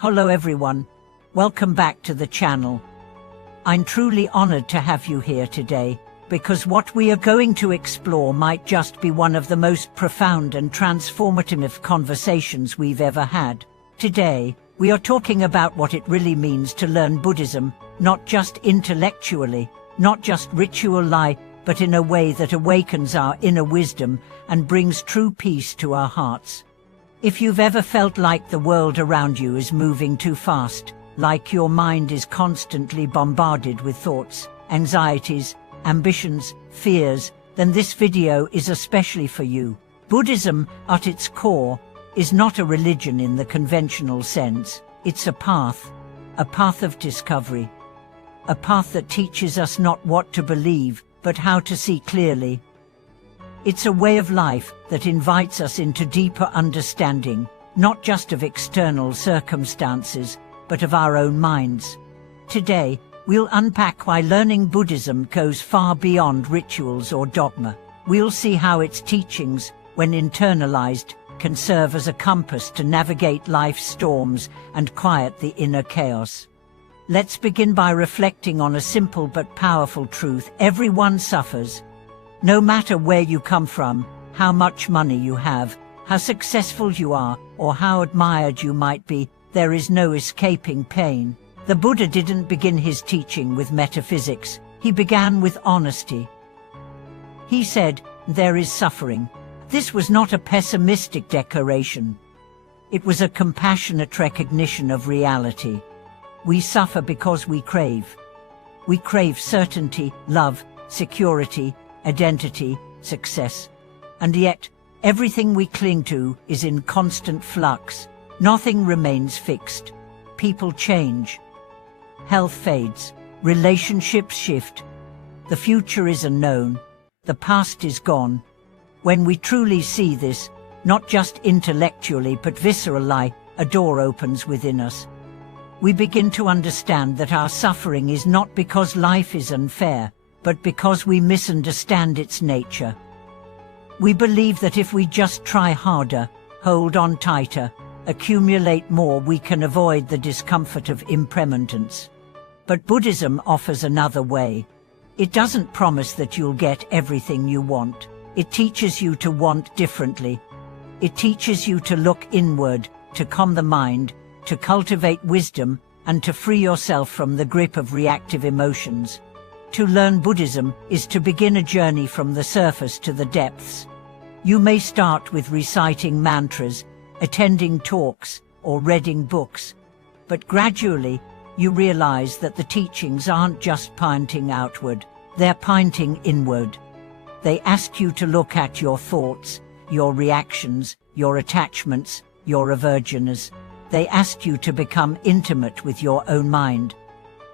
Hello everyone, welcome back to the channel. I'm truly honored to have you here today, because what we are going to explore might just be one of the most profound and transformative conversations we've ever had. Today, we are talking about what it really means to learn Buddhism, not just intellectually, not just ritually, but in a way that awakens our inner wisdom and brings true peace to our hearts. If you've ever felt like the world around you is moving too fast, like your mind is constantly bombarded with thoughts, anxieties, ambitions, fears, then this video is especially for you. Buddhism, at its core, is not a religion in the conventional sense. It's a path of discovery. A path that teaches us not what to believe, but how to see clearly. It's a way of life that invites us into deeper understanding, not just of external circumstances, but of our own minds. Today, we'll unpack why learning Buddhism goes far beyond rituals or dogma. We'll see how its teachings, when internalized, can serve as a compass to navigate life's storms and quiet the inner chaos. Let's begin by reflecting on a simple but powerful truth. Everyone suffers. No matter where you come from, how much money you have, how successful you are, or how admired you might be, there is no escaping pain. The Buddha didn't begin his teaching with metaphysics, he began with honesty. He said, "There is suffering." This was not a pessimistic declaration. It was a compassionate recognition of reality. We suffer because we crave. We crave certainty, love, security, identity, success. And yet, everything we cling to is in constant flux. Nothing remains fixed. People change. Health fades. Relationships shift. The future is unknown. The past is gone. When we truly see this, not just intellectually but viscerally, a door opens within us. We begin to understand that our suffering is not because life is unfair, but because we misunderstand its nature. We believe that if we just try harder, hold on tighter, accumulate more, we can avoid the discomfort of impermanence. But Buddhism offers another way. It doesn't promise that you'll get everything you want. It teaches you to want differently. It teaches you to look inward, to calm the mind, to cultivate wisdom, and to free yourself from the grip of reactive emotions. To learn Buddhism is to begin a journey from the surface to the depths. You may start with reciting mantras, attending talks, or reading books. But gradually, you realize that the teachings aren't just pointing outward, they're pointing inward. They ask you to look at your thoughts, your reactions, your attachments, your aversions. They ask you to become intimate with your own mind.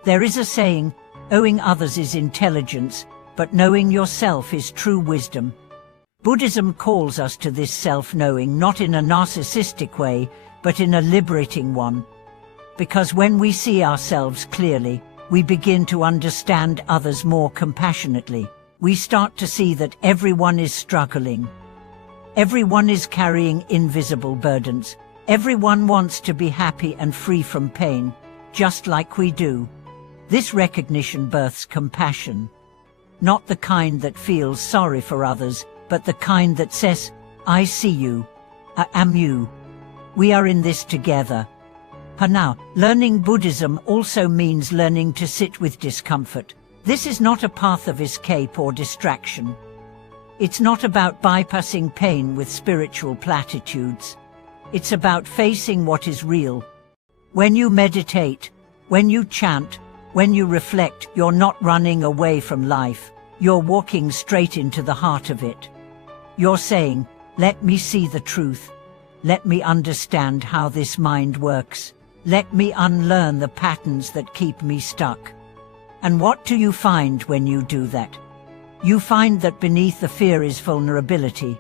There is a saying, "Owing others is intelligence, but knowing yourself is true wisdom." Buddhism calls us to this self-knowing not in a narcissistic way, but in a liberating one. Because when we see ourselves clearly, we begin to understand others more compassionately. We start to see that everyone is struggling. Everyone is carrying invisible burdens. Everyone wants to be happy and free from pain, just like we do. This recognition births compassion. Not the kind that feels sorry for others, but the kind that says, "I see you. I am you. We are in this together." For now, learning Buddhism also means learning to sit with discomfort. This is not a path of escape or distraction. It's not about bypassing pain with spiritual platitudes. It's about facing what is real. When you meditate, when you chant, when you reflect, you're not running away from life. You're walking straight into the heart of it. You're saying, "Let me see the truth. Let me understand how this mind works. Let me unlearn the patterns that keep me stuck." And what do you find when you do that? You find that beneath the fear is vulnerability.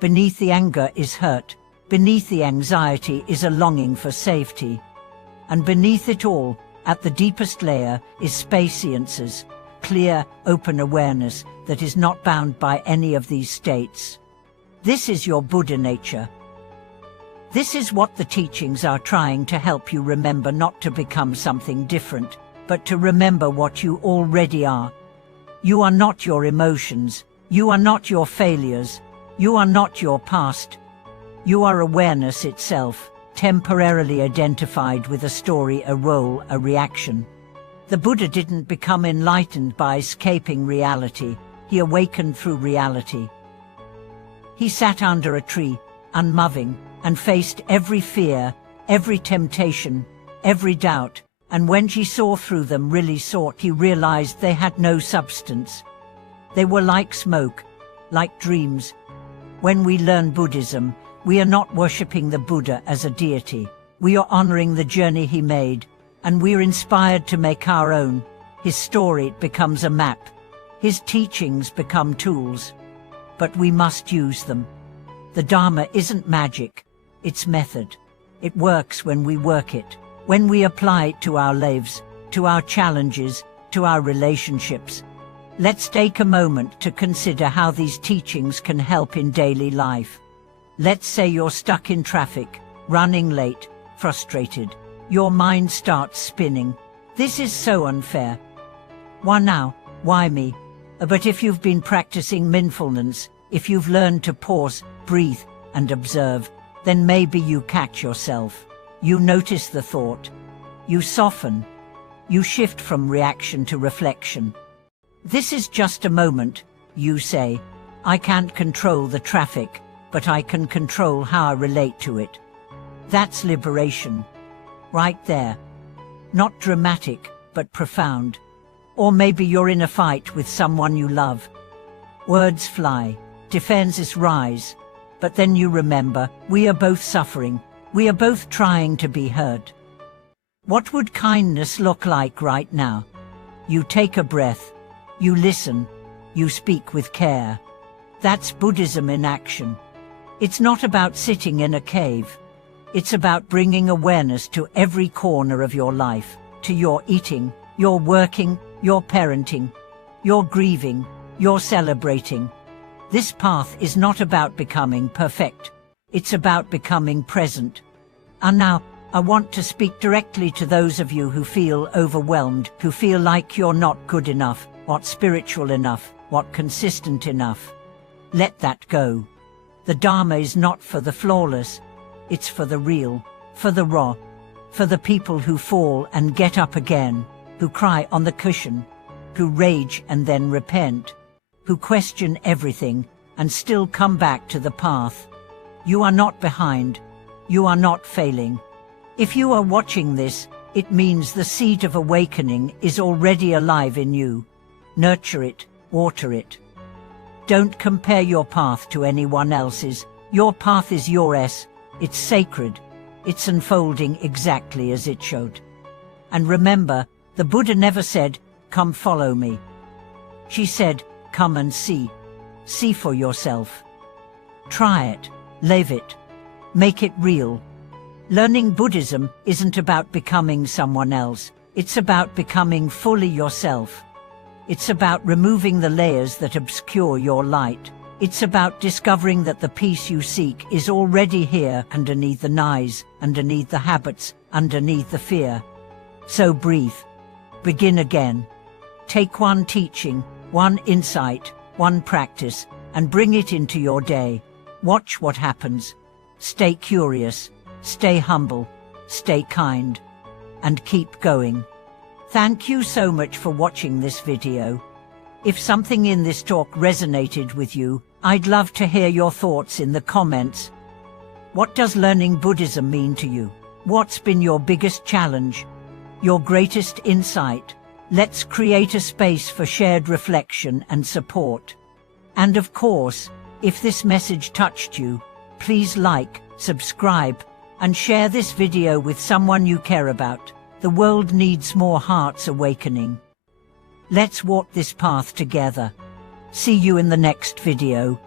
Beneath the anger is hurt. Beneath the anxiety is a longing for safety. And beneath it all, at the deepest layer, is spaciousness, clear, open awareness that is not bound by any of these states. This is your Buddha nature. This is what the teachings are trying to help you remember, not to become something different, but to remember what you already are. You are not your emotions. You are not your failures. You are not your past. You are awareness itself, temporarily identified with a story, a role, a reaction. The Buddha didn't become enlightened by escaping reality. He awakened through reality. He sat under a tree, unmoving, and faced every fear, every temptation, every doubt, and when he saw through them, really saw, he realized they had no substance. They were like smoke, like dreams. When we learn Buddhism, we are not worshipping the Buddha as a deity. We are honoring the journey he made, and we are inspired to make our own. His story becomes a map. His teachings become tools. But we must use them. The Dharma isn't magic. It's method. It works when we work it, when we apply it to our lives, to our challenges, to our relationships. Let's take a moment to consider how these teachings can help in daily life. Let's say you're stuck in traffic, running late, frustrated. Your mind starts spinning. This is so unfair. Why now? Why me? But if you've been practicing mindfulness, if you've learned to pause, breathe, and observe, then maybe you catch yourself. You notice the thought. You soften. You shift from reaction to reflection. This is just a moment, you say. I can't control the traffic, but I can control how I relate to it. That's liberation. Right there. Not dramatic, but profound. Or maybe you're in a fight with someone you love. Words fly, defenses rise. But then you remember, we are both suffering. We are both trying to be heard. What would kindness look like right now? You take a breath. You listen. You speak with care. That's Buddhism in action. It's not about sitting in a cave. It's about bringing awareness to every corner of your life, to your eating, your working, your parenting, your grieving, your celebrating. This path is not about becoming perfect. It's about becoming present. And now, I want to speak directly to those of you who feel overwhelmed, who feel like you're not good enough, not spiritual enough, not consistent enough. Let that go. The Dharma is not for the flawless. It's for the real, for the raw, for the people who fall and get up again, who cry on the cushion, who rage and then repent, who question everything and still come back to the path. You are not behind. You are not failing. If you are watching this, it means the seed of awakening is already alive in you. Nurture it, water it. Don't compare your path to anyone else's. Your path is yours. It's sacred. It's unfolding exactly as it should. And remember, the Buddha never said, "Come follow me." She said, "Come and see. See for yourself. Try it, live it, make it real." Learning Buddhism isn't about becoming someone else. It's about becoming fully yourself. It's about removing the layers that obscure your light. It's about discovering that the peace you seek is already here, underneath the noise, underneath the habits, underneath the fear. So breathe. Begin again. Take one teaching, one insight, one practice, and bring it into your day. Watch what happens. Stay curious, stay humble, stay kind, and keep going. Thank you so much for watching this video. If something in this talk resonated with you, I'd love to hear your thoughts in the comments. What does learning Buddhism mean to you? What's been your biggest challenge? Your greatest insight? Let's create a space for shared reflection and support. And of course, if this message touched you, please like, subscribe, and share this video with someone you care about. The world needs more hearts awakening. Let's walk this path together. See you in the next video.